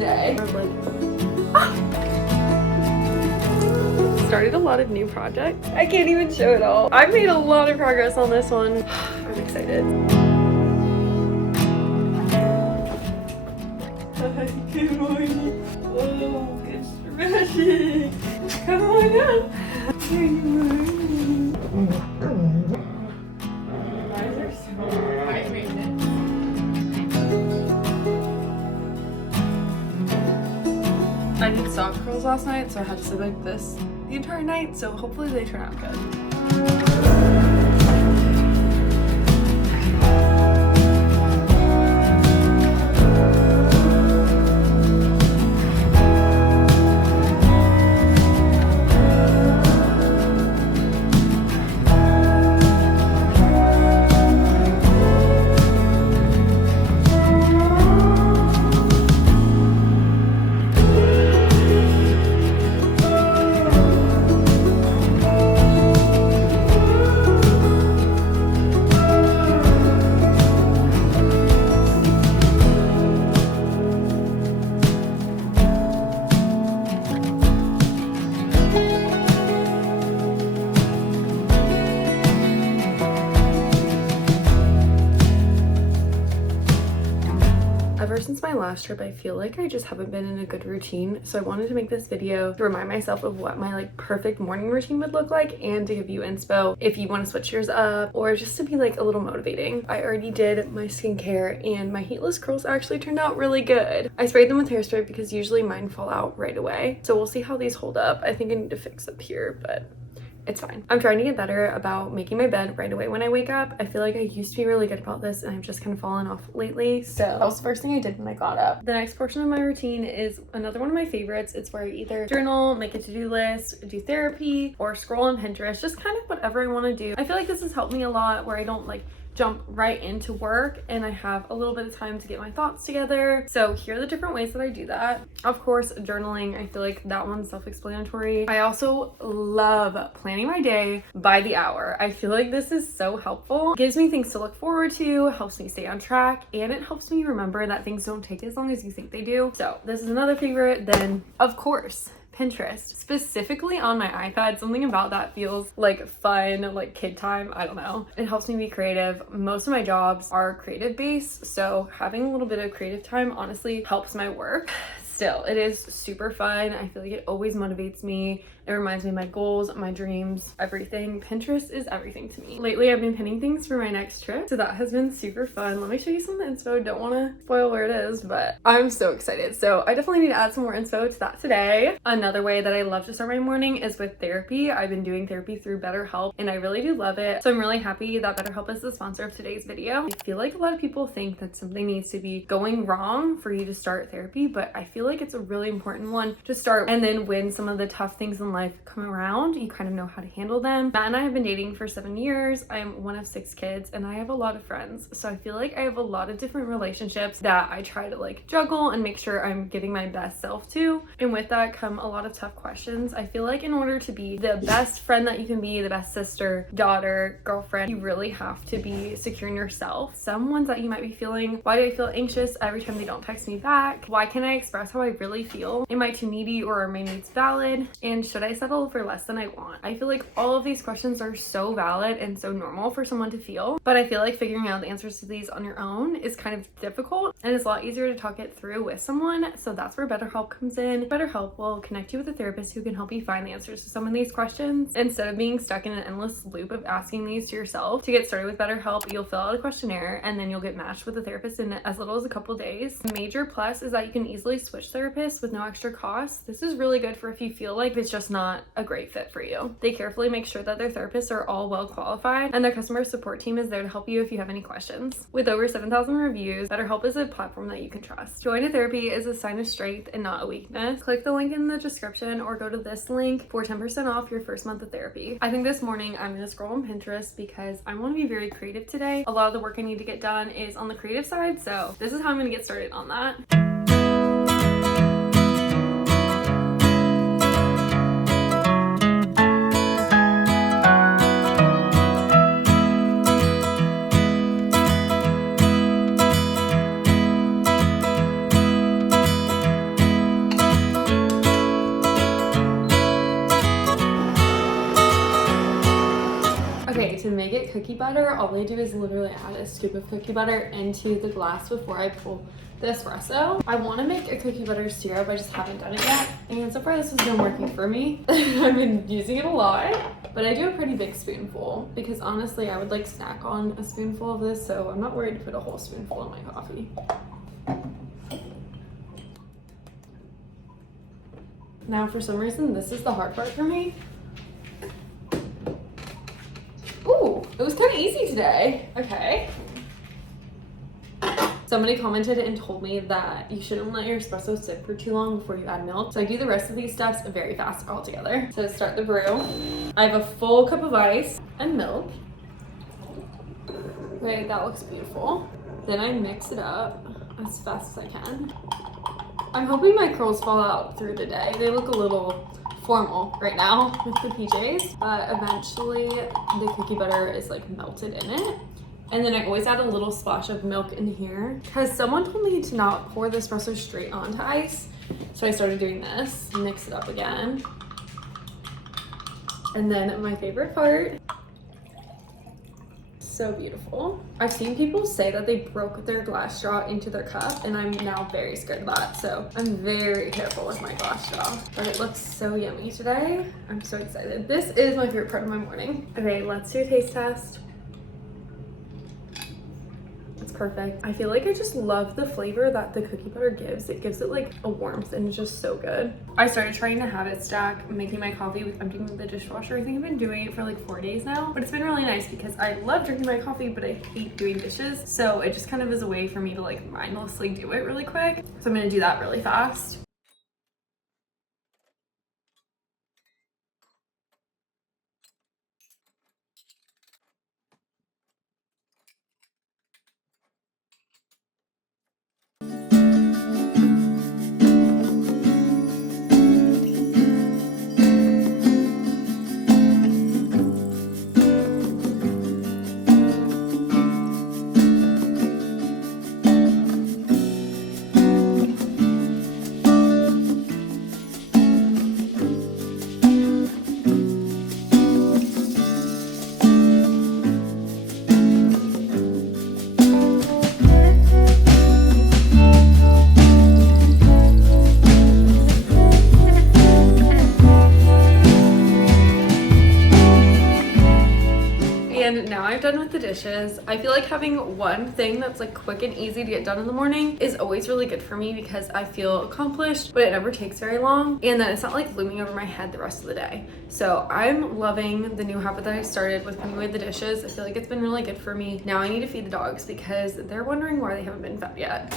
day. I'm like, ah! Started a lot of new projects. I can't even show it all. I've made a lot of progress on this one. I'm excited. Hi, good morning. Oh, good stretching. Come on up. Good morning. Eyes are so high maintenance. I did sock curls last night, so I had to sleep like this the entire night, so hopefully they turn out good. Ever since my last trip, I feel like I just haven't been in a good routine, so I wanted to make this video to remind myself of what my like perfect morning routine would look like, and to give you inspo if you want to switch yours up, or just to be like a little motivating. I already did my skincare, and my heatless curls actually turned out really good. I sprayed them with hairspray because usually mine fall out right away, so we'll see how these hold up. I think I need to fix up here, but it's fine. I'm trying to get better about making my bed right away when I wake up. I feel like I used to be really good about this, and I've just kind of fallen off lately. So that was the first thing I did when I got up. The next portion of my routine is another one of my favorites. It's where I either journal, make a to-do list, do therapy, or scroll on Pinterest, just kind of whatever I want to do. I feel like this has helped me a lot, where I don't like jump right into work and I have a little bit of time to get my thoughts together. So here are the different ways that I do that. Of course, journaling, I feel like that one's self-explanatory. I also love planning my day by the hour. I feel like this is so helpful. It gives me things to look forward to, helps me stay on track, and it helps me remember that things don't take as long as you think they do. So this is another favorite. Then, of course, Pinterest, specifically on my iPad. Something about that feels like fun, like kid time. I don't know. It helps me be creative. Most of my jobs are creative based, so having a little bit of creative time honestly helps my work. Still, it is super fun. I feel like it always motivates me. It reminds me of my goals, my dreams, everything. Pinterest is everything to me. Lately, I've been pinning things for my next trip, so that has been super fun. Let me show you some of the info. Don't want to spoil where it is, but I'm so excited. So I definitely need to add some more info to that today. Another way that I love to start my morning is with therapy. I've been doing therapy through BetterHelp, and I really do love it. So I'm really happy that BetterHelp is the sponsor of today's video. I feel like a lot of people think that something needs to be going wrong for you to start therapy, but I feel like it's a really important one to start. And then when some of the tough things in life come around, you kind of know how to handle them. Matt and I have been dating for 7 years. I'm one of 6 kids, and I have a lot of friends. So I feel like I have a lot of different relationships that I try to like juggle and make sure I'm giving my best self to. And with that come a lot of tough questions. I feel like in order to be the best friend that you can be, the best sister, daughter, girlfriend, you really have to be secure in yourself. Some ones that you might be feeling: why do I feel anxious every time they don't text me back? Why can't I express how I really feel? Am I too needy, or are my needs valid? And should I settle for less than I want? I feel like all of these questions are so valid and so normal for someone to feel, but I feel like figuring out the answers to these on your own is kind of difficult, and it's a lot easier to talk it through with someone. So that's where BetterHelp comes in. BetterHelp will connect you with a therapist who can help you find the answers to some of these questions instead of being stuck in an endless loop of asking these to yourself. To get started with BetterHelp, you'll fill out a questionnaire, and then you'll get matched with a therapist in as little as a couple days. The major plus is that you can easily switch therapists with no extra cost. This is really good for if you feel like it's just not a great fit for you. They carefully make sure that their therapists are all well qualified, and their customer support team is there to help you if you have any questions. With over 7,000 reviews, BetterHelp is a platform that you can trust. Joining therapy is a sign of strength and not a weakness. Click the link in the description or go to this link for 10% off your first month of therapy. I think this morning I'm gonna scroll on Pinterest because I want to be very creative today. A lot of the work I need to get done is on the creative side, so this is how I'm gonna get started on that. butter, all I do is literally add a scoop of cookie butter into the glass before I pull the espresso. I want to make a cookie butter syrup, I just haven't done it yet. And so far this has been working for me. I've been using it a lot, but I do a pretty big spoonful because honestly I would like snack on a spoonful of this, so I'm not worried to put a whole spoonful in my coffee. Now for some reason this is the hard part for me. Ooh, it was kind of easy today. Okay. Somebody commented and told me that you shouldn't let your espresso sit for too long before you add milk. So I do the rest of these steps very fast all together. So to start the brew, I have a full cup of ice and milk. Okay, that looks beautiful. Then I mix it up as fast as I can. I'm hoping my curls fall out through the day. They look a little formal right now with the PJs, but eventually the cookie butter is like melted in it. And then I always add a little splash of milk in here because someone told me to not pour the espresso straight onto ice. So I started doing this, mix it up again. And then my favorite part, so beautiful. I've seen people say that they broke their glass straw into their cup and I'm now very scared of that. So I'm very careful with my glass straw, but it looks so yummy today. I'm so excited. This is my favorite part of my morning. Okay, let's do a taste test. Perfect. I feel like I just love the flavor that the cookie butter gives. It gives it like a warmth and it's just so good. I started trying to habit stack making my coffee with emptying the dishwasher. I think I've been doing it for like 4 days now, but it's been really nice because I love drinking my coffee, but I hate doing dishes. So it just kind of is a way for me to like mindlessly do it really quick. So I'm gonna do that really fast. And now I've done with the dishes. I feel like having one thing that's like quick and easy to get done in the morning is always really good for me because I feel accomplished, but it never takes very long. And then it's not like looming over my head the rest of the day. So I'm loving the new habit that I started with putting away the dishes. I feel like it's been really good for me. Now I need to feed the dogs because they're wondering why they haven't been fed yet.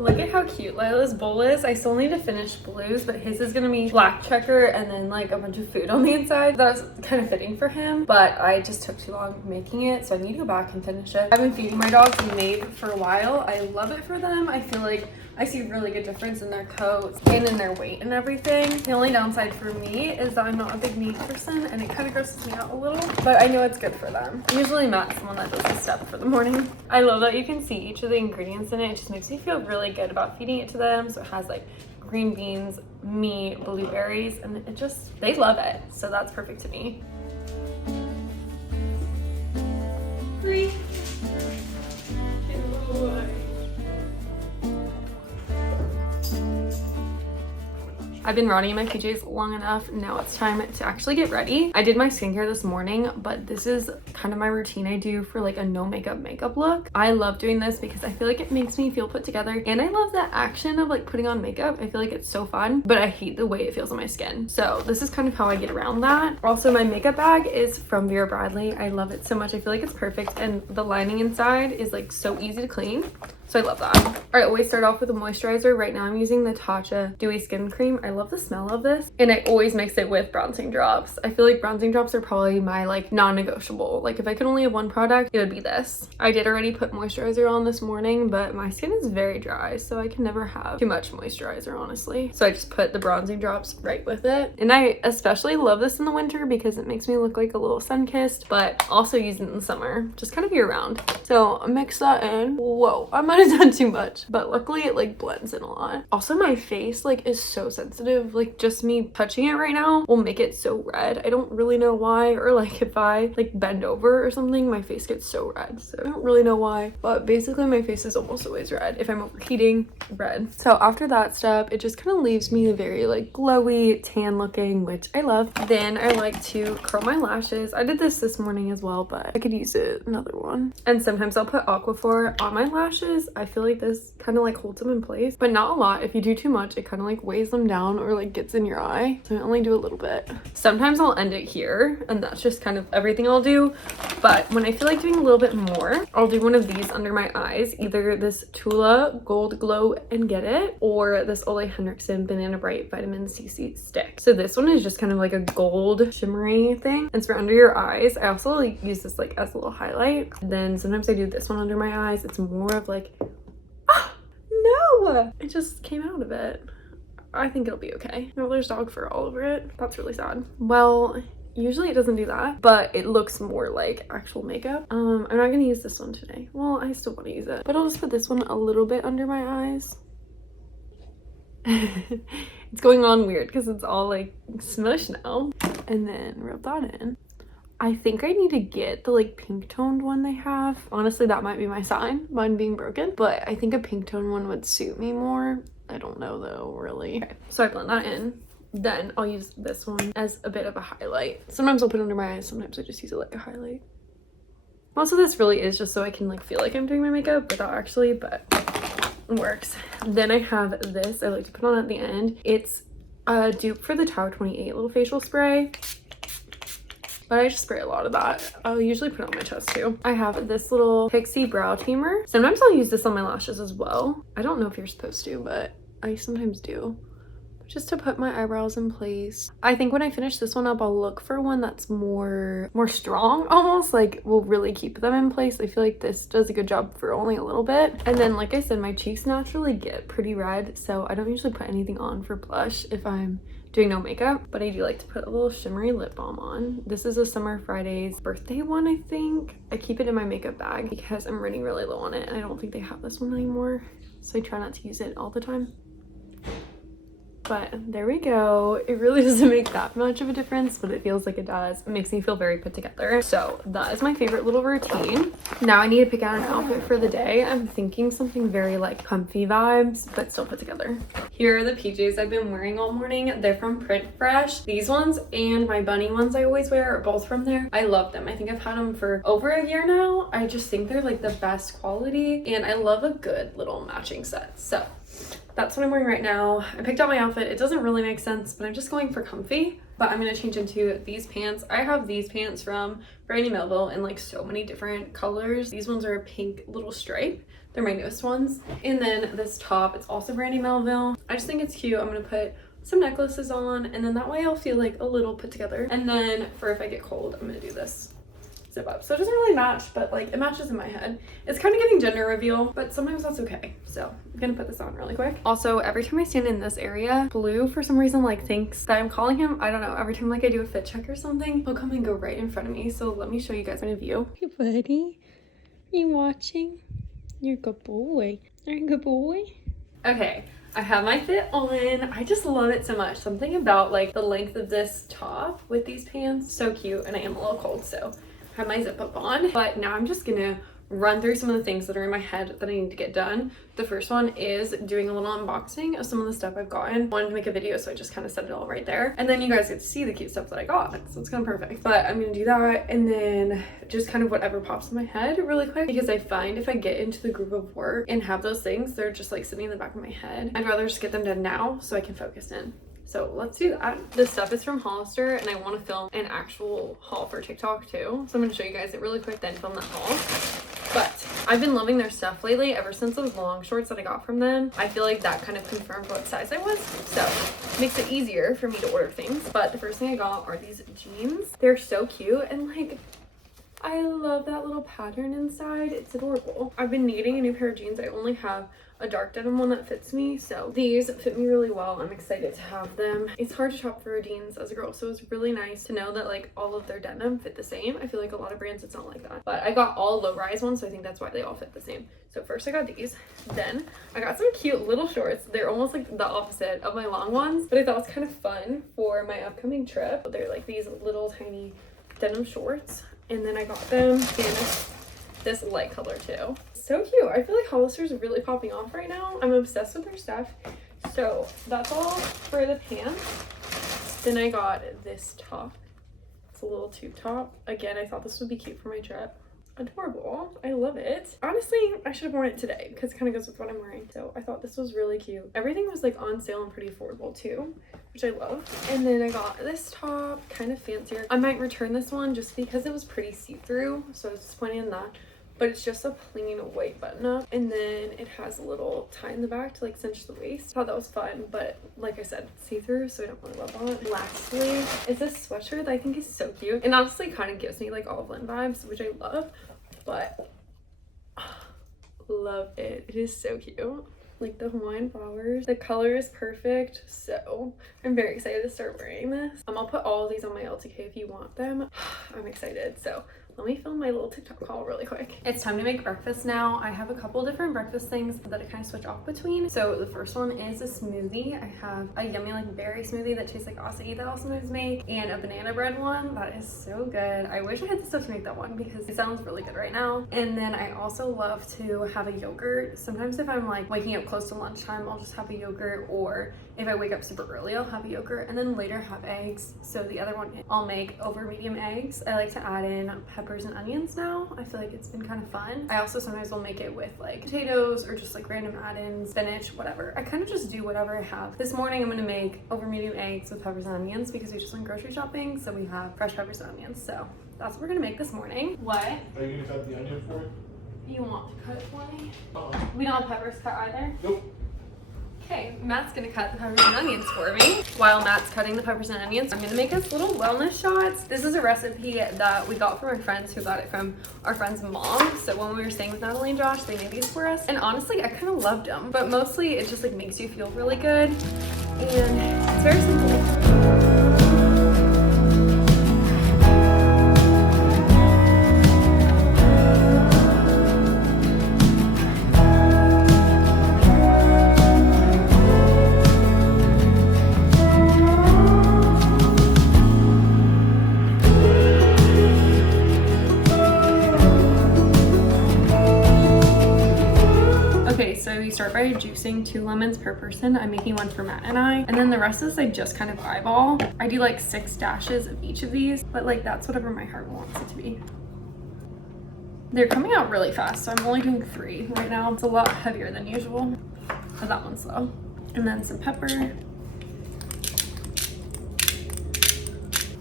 Look at how cute Lila's bowl is. I still need to finish Blue's, but his is gonna be black checker and then like a bunch of food on the inside. That was kind of fitting for him, but I just took too long making it, so I need to go back and finish it. I've been feeding my dogs Made for a while. I love it for them. I feel like I see a really good difference in their coats and in their weight and everything. The only downside for me is that I'm not a big meat person and it kind of grosses me out a little, but I know it's good for them. Usually Matt's the one that does the step for the morning. I love that you can see each of the ingredients in it. It just makes me feel really good about feeding it to them. So it has like green beans, meat, blueberries, and it just, they love it. So that's perfect to me. 3, 2, I've been running in my PJs long enough. Now it's time to actually get ready. I did my skincare this morning, but this is kind of my routine I do for like a no makeup look. I love doing this because I feel like it makes me feel put together and I love the action of like putting on makeup. I feel like it's so fun, but I hate the way it feels on my skin. So this is kind of how I get around that. Also, my makeup bag is from Vera Bradley. I love it so much. I feel like it's perfect and the lining inside is like so easy to clean. So I love that. I always start off with a moisturizer. Right now I'm using the Tatcha Dewy Skin Cream. I love the smell of this and I always mix it with bronzing drops. I feel like bronzing drops are probably my like non-negotiable. Like if I could only have one product, it would be this. I did already put moisturizer on this morning, but my skin is very dry, so I can never have too much moisturizer, honestly. So I just put the bronzing drops right with it. And I especially love this in the winter because it makes me look like a little sun-kissed, but also use it in the summer, just kind of year round. So mix that in. Whoa, I'm gonna have done too much, but luckily it like blends in a lot. Also, my face like is so sensitive. Like just me touching it right now will make it so red. I don't really know why, or like if I like bend over or something, my face gets so red. So I don't really know why, but basically my face is almost always red. If I'm overheating, red. So after that step, it just kind of leaves me very like glowy, tan looking, which I love. Then I like to curl my lashes. I did this morning as well, but I could use another one. And sometimes I'll put Aquaphor on my lashes. I feel like this kind of like holds them in place, but not a lot. If you do too much, it kind of like weighs them down or like gets in your eye. So I only do a little bit. Sometimes I'll end it here, and that's just kind of everything I'll do. But when I feel like doing a little bit more, I'll do one of these under my eyes, either this Tula Gold Glow and Get It, or this Ole Henriksen Banana Bright Vitamin CC stick. So this one is just kind of like a gold shimmery thing, and it's for under your eyes. I also like use this like as a little highlight. Then sometimes I do this one under my eyes. It's more of like, no, it just came out of it. I think it'll be okay. No, there's dog fur all over it. That's really sad. Well, usually it doesn't do that, but it looks more like actual makeup. I'm not gonna use this one today. Well, I still want to use it, but I'll just put this one a little bit under my eyes. It's going on weird because it's all like smushed now. And then rub that in. I think I need to get the like pink toned one they have. Honestly, that might be my sign, mine being broken, but I think a pink toned one would suit me more. I don't know though, really. Okay, so I blend that in. Then I'll use this one as a bit of a highlight. Sometimes I'll put it under my eyes, sometimes I just use it like a highlight. Most of this really is just so I can like feel like I'm doing my makeup without actually, but it works. Then I have this I like to put on at the end. It's a dupe for the Tower 28 little facial spray, but I just spray a lot of that. I'll usually put it on my chest too. I have this little Pixie brow tamer. Sometimes I'll use this on my lashes as well. I don't know if you're supposed to, but I sometimes do, just to put my eyebrows in place. I think when I finish this one up, I'll look for one that's more strong, almost like will really keep them in place. I feel like this does a good job for only a little bit. And then like I said, my cheeks naturally get pretty red, so I don't usually put anything on for blush if I'm doing no makeup, but I do like to put a little shimmery lip balm on. This is a Summer Fridays birthday one, I think. I keep it in my makeup bag because I'm running really low on it, and I don't think they have this one anymore, so I try not to use it all the time. But there we go. It really doesn't make that much of a difference, but it feels like it does. It makes me feel very put together. So that is my favorite little routine. Now I need to pick out an outfit for the day. I'm thinking something very like comfy vibes, but still put together. Here are the PJs I've been wearing all morning. They're from Print Fresh. These ones and my bunny ones I always wear are both from there. I love them. I think I've had them for over a year now. I just think they're like the best quality, and I love a good little matching set. So that's what I'm wearing right now. I picked out my outfit. It doesn't really make sense, but I'm just going for comfy. But I'm gonna change into these pants. I have these pants from Brandy Melville in like so many different colors. These ones are a pink little stripe. They're my newest ones. And then this top, it's also Brandy Melville. I just think it's cute. I'm gonna put some necklaces on, and then that way I'll feel like a little put together. And then for if I get cold, I'm gonna do this zip up. So it doesn't really match, but like it matches in my head. It's kind of giving gender reveal, but sometimes that's okay. So I'm gonna put this on really quick. Also, every time I stand in this area, Blue for some reason like thinks that I'm calling him. I don't know, every time like I do a fit check or something, he'll come and go right in front of me. So let me show you guys my view. Hey buddy, are you watching? You're a good boy. You're a good boy. Okay, I have my fit on. I just love it so much. Something about like the length of this top with these pants, so cute. And I am a little cold, so I have my zip up on. But now I'm just gonna run through some of the things that are in my head that I need to get done. The first one is doing a little unboxing of some of the stuff I've gotten. Wanted to make a video, so I just kind of set it all right there. And then you guys get to see the cute stuff that I got, so it's kind of perfect. But I'm gonna do that, and then just kind of whatever pops in my head really quick, because I find if I get into the groove of work and have those things, they're just like sitting in the back of my head. I'd rather just get them done now so I can focus in. So let's do that. This stuff is from Hollister, and I want to film an actual haul for TikTok too. So I'm going to show you guys it really quick, then film that haul. But I've been loving their stuff lately. Ever since those long shorts that I got from them, I feel like that kind of confirmed what size I was. So it makes it easier for me to order things. But the first thing I got are these jeans. They're so cute, and like, I love that little pattern inside. It's adorable. I've been needing a new pair of jeans. I only have a dark denim one that fits me, so these fit me really well. I'm excited to have them. It's hard to shop for jeans as a girl, so it's really nice to know that like all of their denim fit the same. I feel like a lot of brands it's not like that, but I got all low-rise ones, so I think that's why they all fit the same. So first I got these, then I got some cute little shorts. They're almost like the opposite of my long ones, but I thought it was kind of fun for my upcoming trip. They're like these little tiny denim shorts, and then I got them in this light color too. So cute. I feel like Hollister is really popping off right now. I'm obsessed with their stuff. So that's all for the pants. Then I got this top. It's a little tube top. Again, I thought this would be cute for my trip. Adorable. I love it. Honestly, I should have worn it today because it kind of goes with what I'm wearing. So I thought this was really cute. Everything was like on sale and pretty affordable too, which I love. And then I got this top, kind of fancier. I might return this one just because it was pretty see-through, so I was disappointed in that. But it's just a plain white button up, and then it has a little tie in the back to like cinch the waist. I thought that was fun, but like I said, see-through, so I don't really love that. Lastly is this sweatshirt that I think is so cute, and honestly kind of gives me like Olive Lynn vibes, which I love, but love it. It is so cute. Like the Hawaiian flowers. The color is perfect, so I'm very excited to start wearing this. I'll put all of these on my LTK if you want them. I'm excited, so let me film my little TikTok haul really quick. It's time to make breakfast now. I have a couple different breakfast things that I kind of switch off between. So the first one is a smoothie. I have a yummy like berry smoothie that tastes like acai that also moves make, and a banana bread one that is so good. I wish I had the stuff to make that one because it sounds really good right now. And then I also love to have a yogurt. Sometimes if I'm like waking up close to lunchtime, I'll just have a yogurt, or if I wake up super early, I'll have a yogurt, and then later have eggs. So the other one, I'll make over medium eggs. I like to add in peppers and onions now. I feel like it's been kind of fun. I also sometimes will make it with like potatoes or just like random add-ins, spinach, whatever. I kind of just do whatever I have. This morning I'm gonna make over medium eggs with peppers and onions because we just went grocery shopping, so we have fresh peppers and onions. So that's what we're gonna make this morning. What? Are you gonna cut the onion for it? You want to cut it for me? We don't have peppers cut either? Nope. Okay, Matt's gonna cut the peppers and onions for me. While Matt's cutting the peppers and onions, I'm gonna make us little wellness shots. This is a recipe that we got from our friends who got it from our friend's mom. So when we were staying with Natalie and Josh, they made these for us. And honestly, I kind of loved them. But mostly it just like makes you feel really good. And it's very simple. So you start by juicing 2 lemons per person. I'm making one for Matt and I. And then the rest is like just kind of eyeball. I do like 6 dashes of each of these, but like that's whatever my heart wants it to be. They're coming out really fast, so I'm only doing 3 right now. It's a lot heavier than usual, but that one's slow. And then some pepper.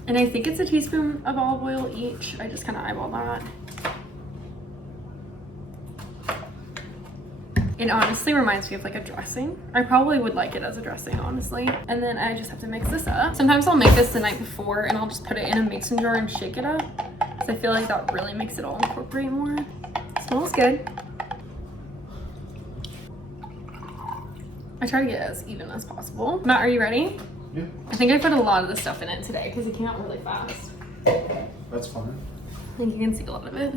And I think it's a teaspoon of olive oil each. I just kind of eyeball that. It honestly reminds me of like a dressing. I probably would like it as a dressing, honestly. And then I just have to mix this up. Sometimes I'll make this the night before and I'll just put it in a mixing jar and shake it up. So I feel like that really makes it all incorporate more. Smells good. I try to get as even as possible. Matt, are you ready? Yeah. I think I put a lot of the stuff in it today because it came out really fast. That's fine. I think you can see a lot of it.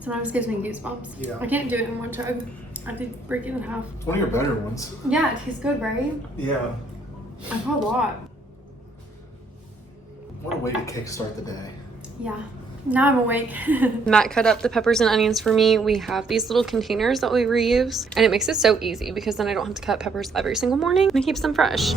Sometimes gives me goosebumps. Yeah. I can't do it in one chug. I have to break it in half. It's one of your better ones. Yeah, it tastes good, right? Yeah. I put a lot. What a way to kickstart the day. Yeah. Now I'm awake. Matt cut up the peppers and onions for me. We have these little containers that we reuse, and it makes it so easy because then I don't have to cut peppers every single morning, and it keeps them fresh.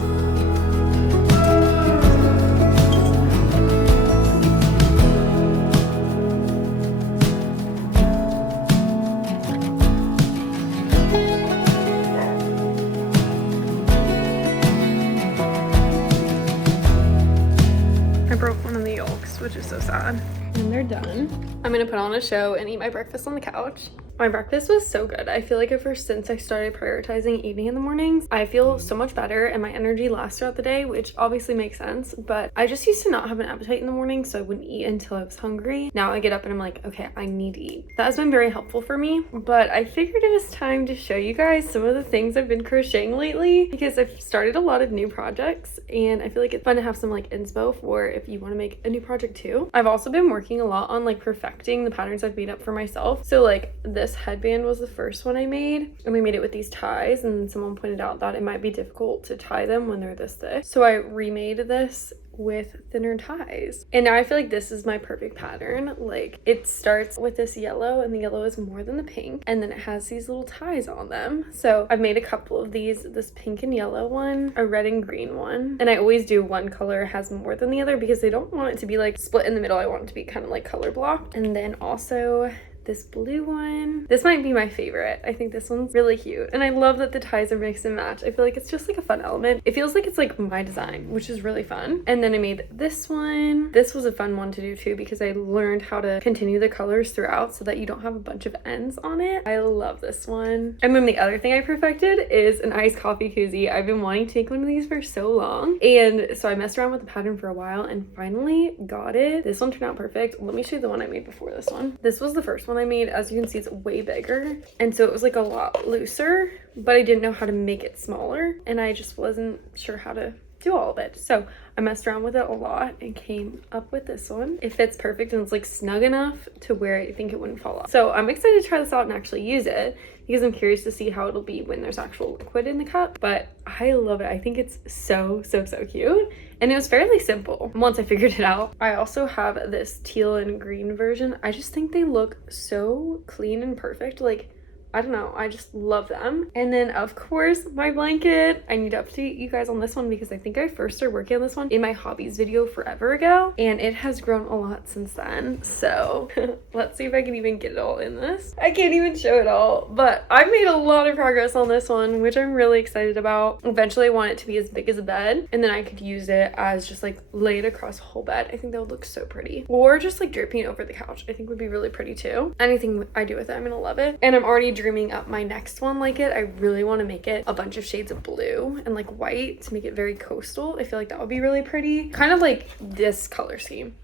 Which is so sad. And they're done. I'm gonna put on a show and eat my breakfast on the couch. My breakfast was so good. I feel like ever since I started prioritizing eating in the mornings, I feel so much better and my energy lasts throughout the day, which obviously makes sense. But I just used to not have an appetite in the morning, so I wouldn't eat until I was hungry. Now I get up and I'm like, okay, I need to eat. That has been very helpful for me. But I figured it was time to show you guys some of the things I've been crocheting lately, because I've started a lot of new projects and I feel like it's fun to have some like inspo for if you want to make a new project too. I've also been working a lot on like perfecting the patterns I've made up for myself. So like this headband was the first one I made, and we made it with these ties, and someone pointed out that it might be difficult to tie them when they're this thick. So I remade this with thinner ties, and now I feel like this is my perfect pattern. Like it starts with this yellow, and the yellow is more than the pink, and then it has these little ties on them. So I've made a couple of these, this pink and yellow one, a red and green one, and I always do one color has more than the other because I don't want it to be like split in the middle. I want it to be kind of like color blocked. And then also this blue one. This might be my favorite. I think this one's really cute, and I love that the ties are mix and match. I feel like it's just like a fun element. It feels like it's like my design, which is really fun. And then I made this one. This was a fun one to do too because I learned how to continue the colors throughout so that you don't have a bunch of ends on it. I love this one. And then the other thing I perfected is an iced coffee koozie. I've been wanting to make one of these for so long, and so I messed around with the pattern for a while and finally got it. This one turned out perfect. Let me show you the one I made before this one. This was the first one I made. As you can see, it's way bigger, and so it was like a lot looser, but I didn't know how to make it smaller, and I just wasn't sure how to do all of it. So I messed around with it a lot and came up with this one. It fits perfect and it's like snug enough to where I think it wouldn't fall off. So I'm excited to try this out and actually use it because I'm curious to see how it'll be when there's actual liquid in the cup. But I love it. I think it's so cute, and it was fairly simple once I figured it out. I also have this teal and green version. I just think they look so clean and perfect. Like, I don't know, I just love them. And then of course my blanket. I need to update you guys on this one because I think I first started working on this one in my hobbies video forever ago, and it has grown a lot since then. So let's see if I can even get it all in this. I can't even show it all, but I've made a lot of progress on this one, which I'm really excited about. Eventually I want it to be as big as a bed, and then I could use it as just like laid across the whole bed. I think that would look so pretty, or just like draping over the couch. I think would be really pretty too. Anything I do with it, I'm gonna love it. And I'm already dreaming up my next one like it. I really want to make it a bunch of shades of blue and like white to make it very coastal. I feel like that would be really pretty, kind of like this color scheme.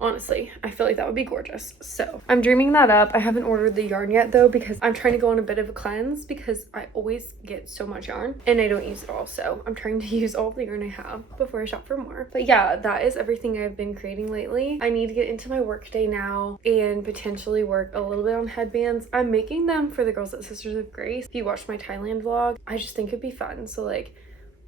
Honestly, I feel like that would be gorgeous. So I'm dreaming that up. I haven't ordered the yarn yet though because I'm trying to go on a bit of a cleanse because I always get so much yarn and I don't use it all. So I'm trying to use all the yarn I have before I shop for more. But yeah, that is everything I've been creating lately. I need to get into my work day now and potentially work a little bit on headbands. I'm making them for the girls at Sisters of Grace. If you watched my Thailand vlog, I just think it'd be fun. So like,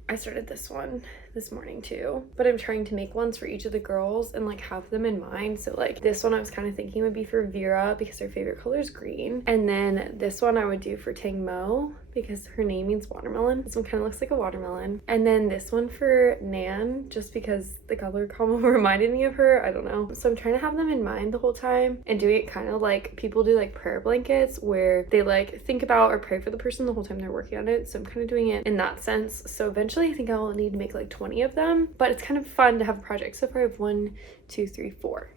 I started this one this morning too, but I'm trying to make ones for each of the girls and like have them in mind. So like this one I was kind of thinking would be for Vera because her favorite color is green, and then this one I would do for Tang Mo because her name means watermelon. This one kind of looks like a watermelon, and then this one for Nan just because the color combo reminded me of her. I don't know. So I'm trying to have them in mind the whole time and doing it kind of like people do like prayer blankets where they like think about or pray for the person the whole time they're working on it. So I'm kind of doing it in that sense. So eventually I think I'll need to make like 20 of them, but it's kind of fun to have a project. So far I have 1, 2, 3, 4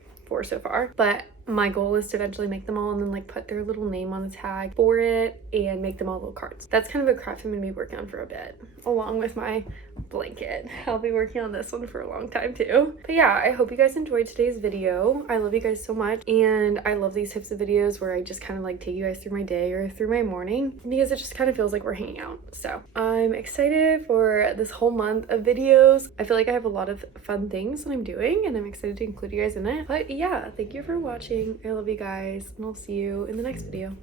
so far, but my goal is to eventually make them all and then like put their little name on the tag for it and make them all little cards. That's kind of a craft I'm gonna be working on for a bit, along with my blanket. I'll be working on this one for a long time too. But yeah, I hope you guys enjoyed today's video. I love you guys so much, and I love these types of videos where I just kind of like take you guys through my day or through my morning because it just kind of feels like we're hanging out. So I'm excited for this whole month of videos. I feel like I have a lot of fun things that I'm doing and I'm excited to include you guys in it. But yeah, thank you for watching. I love you guys, and I'll see you in the next video.